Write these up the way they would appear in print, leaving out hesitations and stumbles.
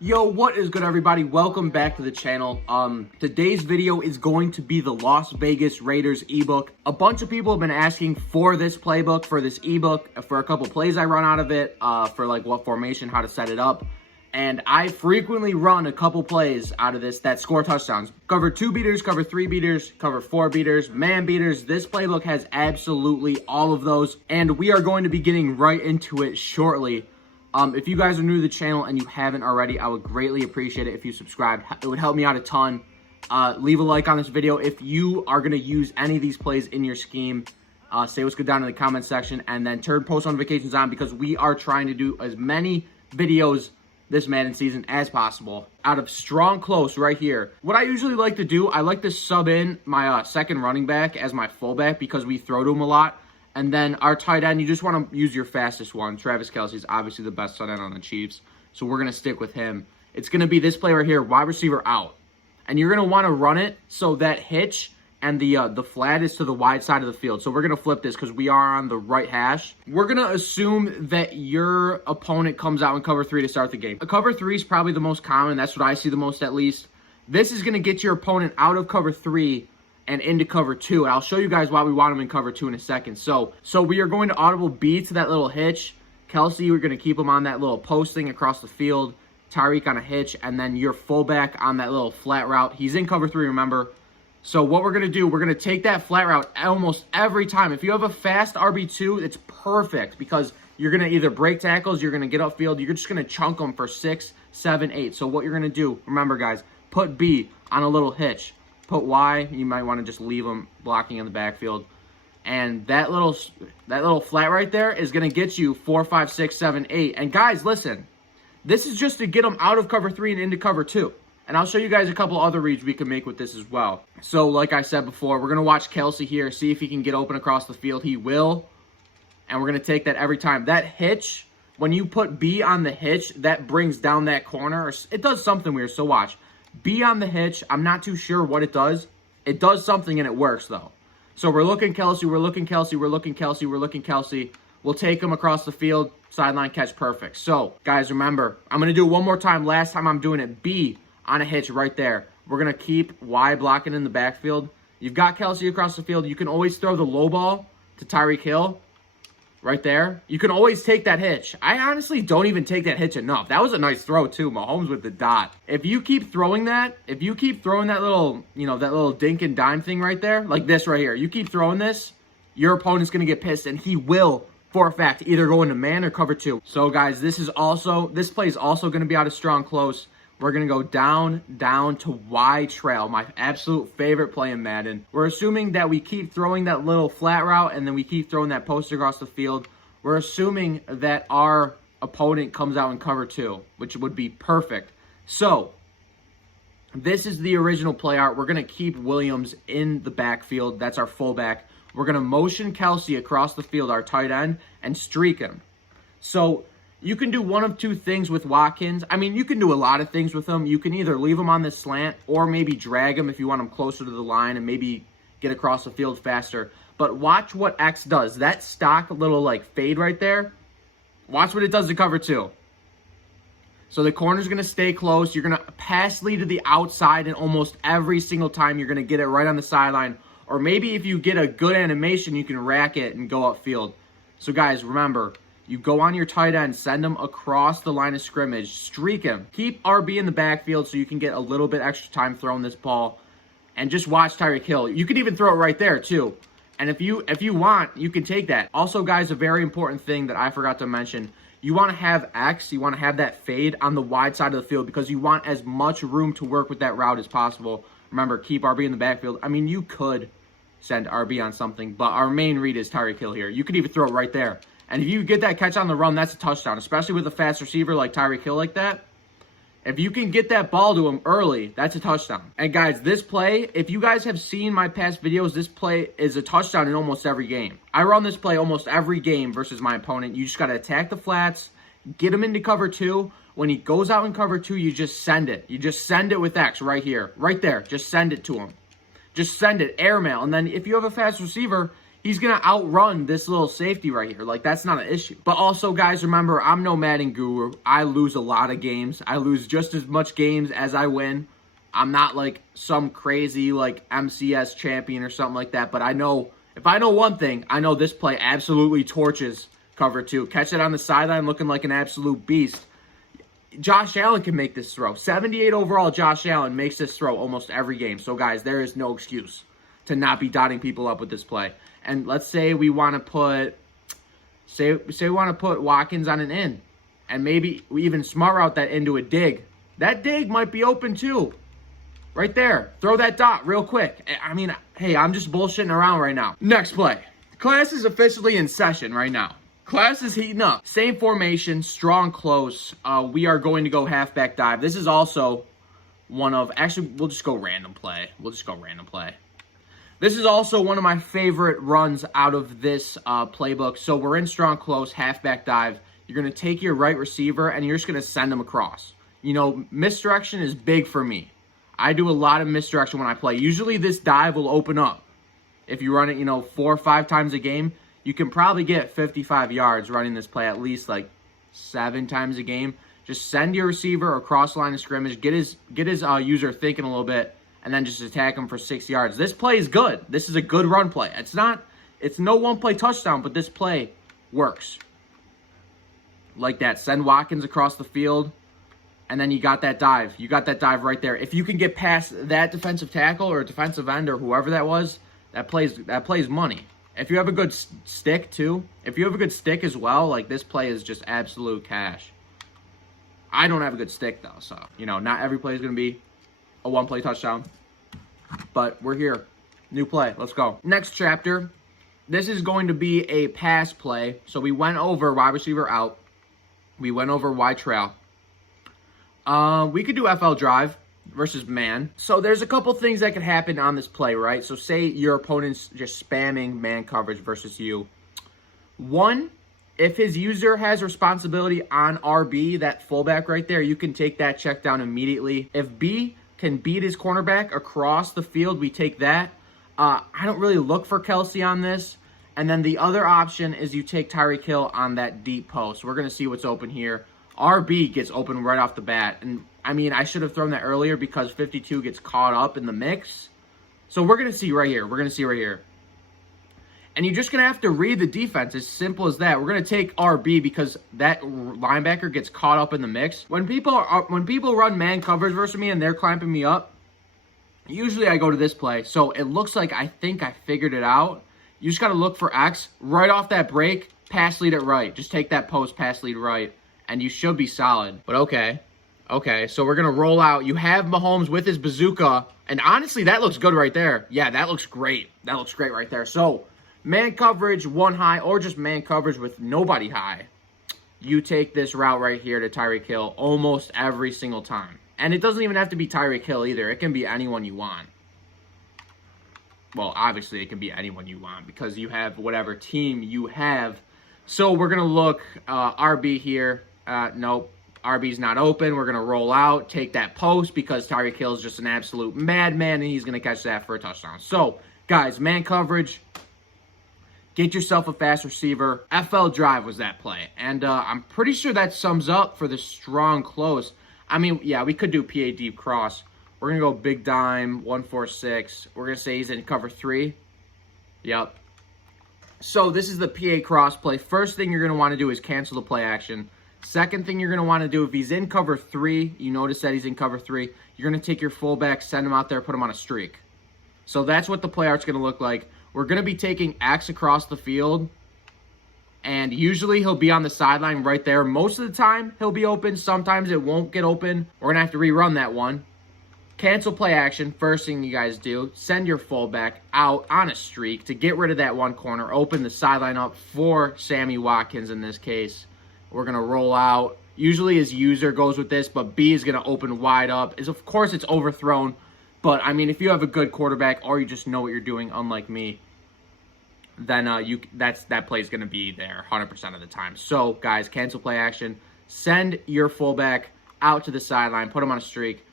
Yo, what is good, everybody? Welcome back to the channel. Today's video is going to be the Las Vegas Raiders ebook. A bunch of people have been asking for this playbook, for this ebook, for a couple plays I run out of it, for like what formation, how to set it up. And I frequently run a couple plays out of this that score touchdowns. Cover 2 beaters, cover 3 beaters, cover 4 beaters, man beaters. This playbook has absolutely all of those. And we are going to be getting right into it shortly. If you guys are new to the channel and you haven't already, I would greatly appreciate it if you subscribed. It would help me out a ton. Leave a like on this video. If you are going to use any of these plays in your scheme, say what's good down in the comment section, and then turn post notifications on because we are trying to do as many videos this Madden season as possible. Out of strong close right here. What I usually like to do, I like to sub in my second running back as my fullback because we throw to him a lot. And then our tight end, you just want to use your fastest one. Travis Kelce is obviously the best tight end on the Chiefs, so we're going to stick with him. It's going to be this play right here, wide receiver out. And you're going to want to run it so that hitch and the flat is to the wide side of the field. So we're going to flip this because we are on the right hash. We're going to assume that your opponent comes out in cover 3 to start the game. A cover 3 is probably the most common. That's what I see the most at least. This is going to get your opponent out of cover 3 and into cover 2. And I'll show you guys why we want him in cover 2 in a second. So we are going to audible B to that little hitch. Kelce, we're going to keep him on that little posting across the field. Tyreek on a hitch, and then your fullback on that little flat route. He's in cover 3, remember. So what we're going to do, we're going to take that flat route almost every time. If you have a fast RB2, it's perfect because you're going to either break tackles, you're going to get upfield, you're just going to chunk them for 6, 7, 8. So what you're going to do, remember guys, put B on a little hitch. Put Y, you might want to just leave them blocking in the backfield. And that little flat right there is going to get you 4, 5, 6, 7, 8. And guys, listen, this is just to get them out of cover 3 and into cover 2. And I'll show you guys a couple other reads we can make with this as well. So like I said before, we're going to watch Kelce here, see if he can get open across the field. He will. And we're going to take that every time. That hitch, when you put B on the hitch, that brings down that corner. It does something weird, so watch. B on the hitch, I'm not too sure what it does. It does something and it works though. So we're looking Kelce, we're looking Kelce, we're looking Kelce, we're looking Kelce. We'll take him across the field, sideline catch, perfect. So guys, remember, I'm going to do it one more time. Last time I'm doing it, B on a hitch right there. We're going to keep Y blocking in the backfield. You've got Kelce across the field. You can always throw the low ball to Tyreek Hill. Right there. You can always take that hitch. I honestly don't even take that hitch enough. That was a nice throw too. Mahomes with the dot. If you keep throwing that, that little, that little dink and dime thing right there, like this right here, you keep throwing this, your opponent's going to get pissed and he will, for a fact, either go into man or cover 2. So guys, this play is also going to be out of strong close. We're going to go down to Y trail, my absolute favorite play in Madden. We're assuming that we keep throwing that little flat route and then we keep throwing that post across the field. We're assuming that our opponent comes out in cover 2, which would be perfect. So this is the original play art. We're going to keep Williams in the backfield. That's our fullback. We're going to motion Kelce across the field, our tight end, and streak him. So you can do one of two things with Watkins. I mean, you can do a lot of things with him. You can either leave him on this slant or maybe drag him if you want him closer to the line and maybe get across the field faster. But watch what X does. That stock little like fade right there, watch what it does to cover 2. So the corner's going to stay close. You're going to pass lead to the outside, and almost every single time you're going to get it right on the sideline. Or maybe if you get a good animation, you can rack it and go upfield. So guys, remember, you go on your tight end, send him across the line of scrimmage, streak him. Keep RB in the backfield so you can get a little bit extra time throwing this ball. And just watch Tyreek Hill. You could even throw it right there too. And if you want, you can take that. Also, guys, a very important thing that I forgot to mention. You want to have X, you want to have that fade on the wide side of the field because you want as much room to work with that route as possible. Remember, keep RB in the backfield. I mean, you could send RB on something, but our main read is Tyreek Hill here. You could even throw it right there. And if you get that catch on the run, that's a touchdown, especially with a fast receiver like Tyreek Hill like that. If you can get that ball to him early, that's a touchdown. And guys, this play, if you guys have seen my past videos, this play is a touchdown in almost every game. I run this play almost every game versus my opponent. You just got to attack the flats, get him into cover 2. When he goes out in cover 2, you just send it. You just send it with X right here, right there. Just send it to him. Just send it, airmail. And then if you have a fast receiver, he's going to outrun this little safety right here. Like, that's not an issue. But also, guys, remember, I'm no Madden guru. I lose a lot of games. I lose just as much games as I win. I'm not like some crazy like MCS champion or something like that. But I know, if I know one thing, I know this play absolutely torches cover 2. Catch it on the sideline looking like an absolute beast. Josh Allen can make this throw. 78 overall, Josh Allen makes this throw almost every game. So, guys, there is no excuse to not be dotting people up with this play. And let's say we want to put, say we want to put Watkins on an in. And maybe we even smart route that into a dig. That dig might be open too. Right there. Throw that dot real quick. I mean, hey, I'm just bullshitting around right now. Next play. Class is officially in session right now. Class is heating up. Same formation, strong close. We are going to go halfback dive. This is also one of, actually, we'll just go random play. This is also one of my favorite runs out of this playbook. So we're in strong close, halfback dive. You're going to take your right receiver and you're just going to send them across. You know, misdirection is big for me. I do a lot of misdirection when I play. Usually this dive will open up. If you run it, 4 or 5 times a game, you can probably get 55 yards running this play at least like 7 times a game. Just send your receiver across line of scrimmage, get his user thinking a little bit, and then just attack him for 6 yards. This play is good. This is a good run play. It's no one-play touchdown, but this play works. Like that. Send Watkins across the field, and then you got that dive. You got that dive right there. If you can get past that defensive tackle or defensive end or whoever that was, that plays money. If you have a good stick, too, if you have a good stick as well, like this play is just absolute cash. I don't have a good stick, though, so, not every play is going to be a one-play touchdown. But we're here. New play. Let's go. Next chapter. This is going to be a pass play. So we went over wide receiver out. We went over wide trail. We could do FL drive versus man. So there's a couple things that could happen on this play, right? So say your opponent's just spamming man coverage versus you. One, if his user has responsibility on RB, that fullback right there, you can take that check down immediately. If B can beat his cornerback across the field, we take that. I don't really look for Kelsey on this. And then the other option is you take Tyreek Hill on that deep post. We're going to see what's open here. RB gets open right off the bat. And I mean, I should have thrown that earlier because 52 gets caught up in the mix. So we're going to see right here. And you're just going to have to read the defense. As simple as that. We're going to take RB because that linebacker gets caught up in the mix. When people run man coverage versus me and they're clamping me up, usually I go to this play. So it looks like I think I figured it out. You just got to look for X. Right off that break, pass lead it right. Just take that post, pass lead right. And you should be solid. But okay, so we're going to roll out. You have Mahomes with his bazooka. And honestly, that looks good right there. Yeah, that looks great. That looks great right there. So, man coverage, one high, or just man coverage with nobody high. You take this route right here to Tyreek Hill almost every single time. And it doesn't even have to be Tyreek Hill either. It can be anyone you want. Well, obviously, it can be anyone you want because you have whatever team you have. So, we're going to look RB here. Nope. RB's not open. We're going to roll out, take that post because Tyreek Hill is just an absolute madman, and he's going to catch that for a touchdown. So, guys, man coverage, get yourself a fast receiver. FL drive was that play, and I'm pretty sure that sums up for the strong close. I mean, yeah, we could do PA deep cross. We're going to go big dime, 1-4-6. We're going to say he's in cover 3. Yep. So, this is the PA cross play. First thing you're going to want to do is cancel the play action. Second thing you're going to want to do, if he's in cover 3, you notice that he's in cover 3, you're going to take your fullback, send him out there, put him on a streak. So that's what the play art's going to look like. We're going to be taking X across the field, and usually he'll be on the sideline right there. Most of the time, he'll be open. Sometimes it won't get open. We're going to have to rerun that one. Cancel play action. First thing you guys do, send your fullback out on a streak to get rid of that one corner. Open the sideline up for Sammy Watkins in this case. We're going to roll out. Usually his user goes with this, but B is going to open wide up. Of course, it's overthrown. But, I mean, if you have a good quarterback or you just know what you're doing, unlike me, then that play is going to be there 100% of the time. So, guys, cancel play action. Send your fullback out to the sideline. Put him on a streak.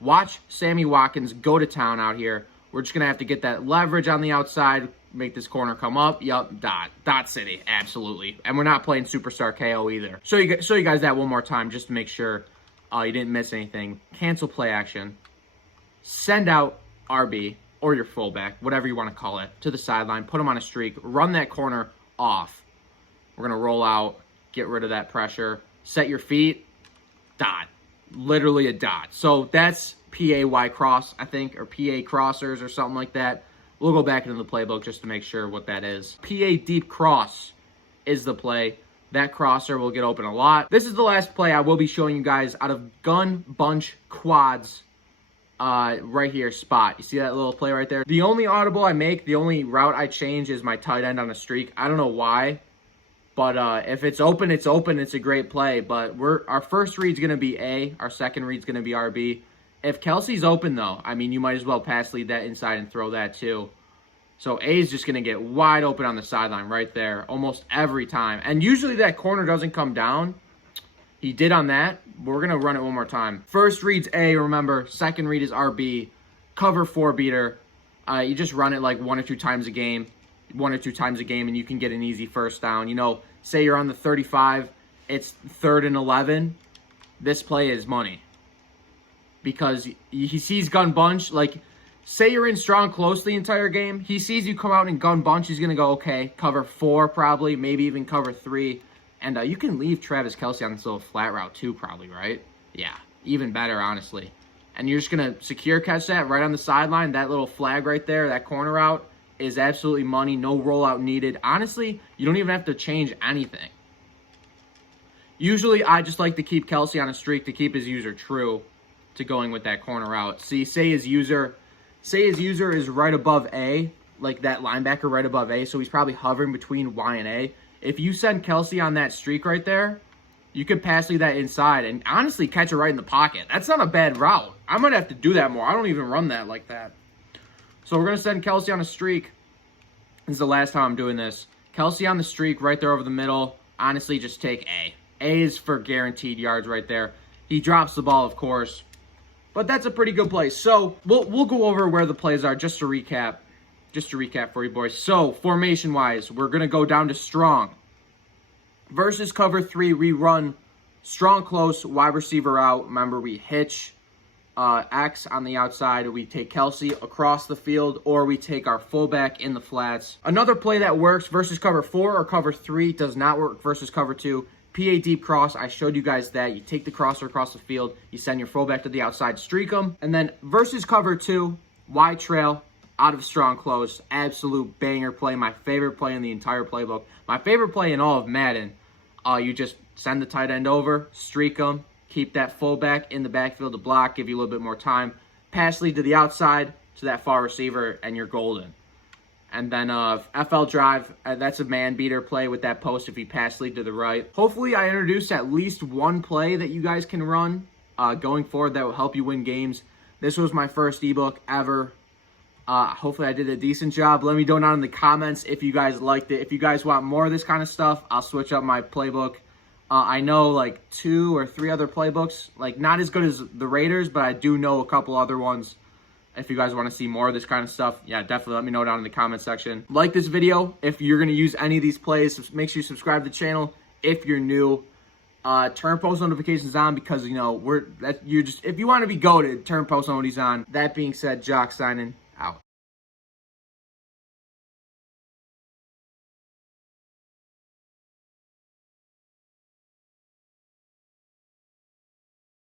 Watch Sammy Watkins go to town out here. We're just going to have to get that leverage on the outside, make this corner come up. Yup, dot city, absolutely. And we're not playing superstar KO either. Show you guys that one more time just to make sure you didn't miss anything. Cancel play action. Send out RB or your fullback, whatever you want to call it, to the sideline. Put them on a streak. Run that corner off. We're going to roll out, get rid of that pressure. Set your feet. Dot. Literally a dot. So that's PAY cross, I think, or PA crossers or something like that. We'll go back into the playbook just to make sure what that is. PA deep cross is the play. That crosser will get open a lot. This is the last play I will be showing you guys out of gun bunch quads right here spot. You see that little play right there? The only audible I make, the only route I change is my tight end on a streak. I don't know why, but if it's open, it's open. It's a great play, but our first read's going to be A. Our second read's going to be RB. If Kelsey's open, though, I mean, you might as well pass lead that inside and throw that, too. So A is just going to get wide open on the sideline right there almost every time. And usually that corner doesn't come down. He did on that. But we're going to run it one more time. First read's A, remember. Second read is RB. Cover 4 beater. You just run it like 1 or 2 times a game. 1 or 2 times a game, and you can get an easy first down. You know, say you're on the 35. It's 3rd and 11. This play is money. Because he sees gun bunch, like, say you're in strong close the entire game. He sees you come out in gun bunch. He's going to go, okay, cover 4 probably, maybe even cover 3. And you can leave Travis Kelce on this little flat route too probably, right? Yeah, even better, honestly. And you're just going to secure catch that right on the sideline. That little flag right there, that corner route is absolutely money. No rollout needed. Honestly, you don't even have to change anything. Usually, I just like to keep Kelce on a streak to keep his user true to going with that corner route. See, say his user is right above A, like that linebacker right above A, so he's probably hovering between Y and A. If you send Kelce on that streak right there, you could pass lead that inside and honestly catch it right in the pocket. That's not a bad route. I might have to do that more. I don't even run that like that. So we're going to send Kelce on a streak. This is the last time I'm doing this. Kelce on the streak right there over the middle. Honestly, just take A. A is for guaranteed yards right there. He drops the ball, of course. But that's a pretty good play. So we'll go over where the plays are just to recap. Just to recap for you boys. So formation-wise, we're going to go down to strong. Versus cover 3, we run strong close, wide receiver out. Remember, we hitch X on the outside. We take Kelce across the field, or we take our fullback in the flats. Another play that works versus cover 4 or cover 3 does not work versus cover 2. PA deep cross, I showed you guys that. You take the crosser across the field, you send your fullback to the outside, streak them. And then versus cover 2, wide trail, out of strong close, absolute banger play. My favorite play in the entire playbook. My favorite play in all of Madden. You just send the tight end over, streak them, keep that fullback in the backfield to block, give you a little bit more time. Pass lead to the outside to that far receiver, and you're golden. And then FL drive, that's a man beater play with that post if you pass lead to the right. Hopefully I introduced at least one play that you guys can run going forward that will help you win games. This was my first ebook ever. Hopefully I did a decent job. Let me know down in the comments if you guys liked it. If you guys want more of this kind of stuff, I'll switch up my playbook. I know like 2 or 3 other playbooks, like not as good as the Raiders, but I do know a couple other ones. If you guys want to see more of this kind of stuff, yeah, definitely let me know down in the comment section. Like this video. If you're going to use any of these plays, make sure you subscribe to the channel. If you're new, turn post notifications on because, you know, if you want to be goated, turn post notifications on. That being said, Jock signing out.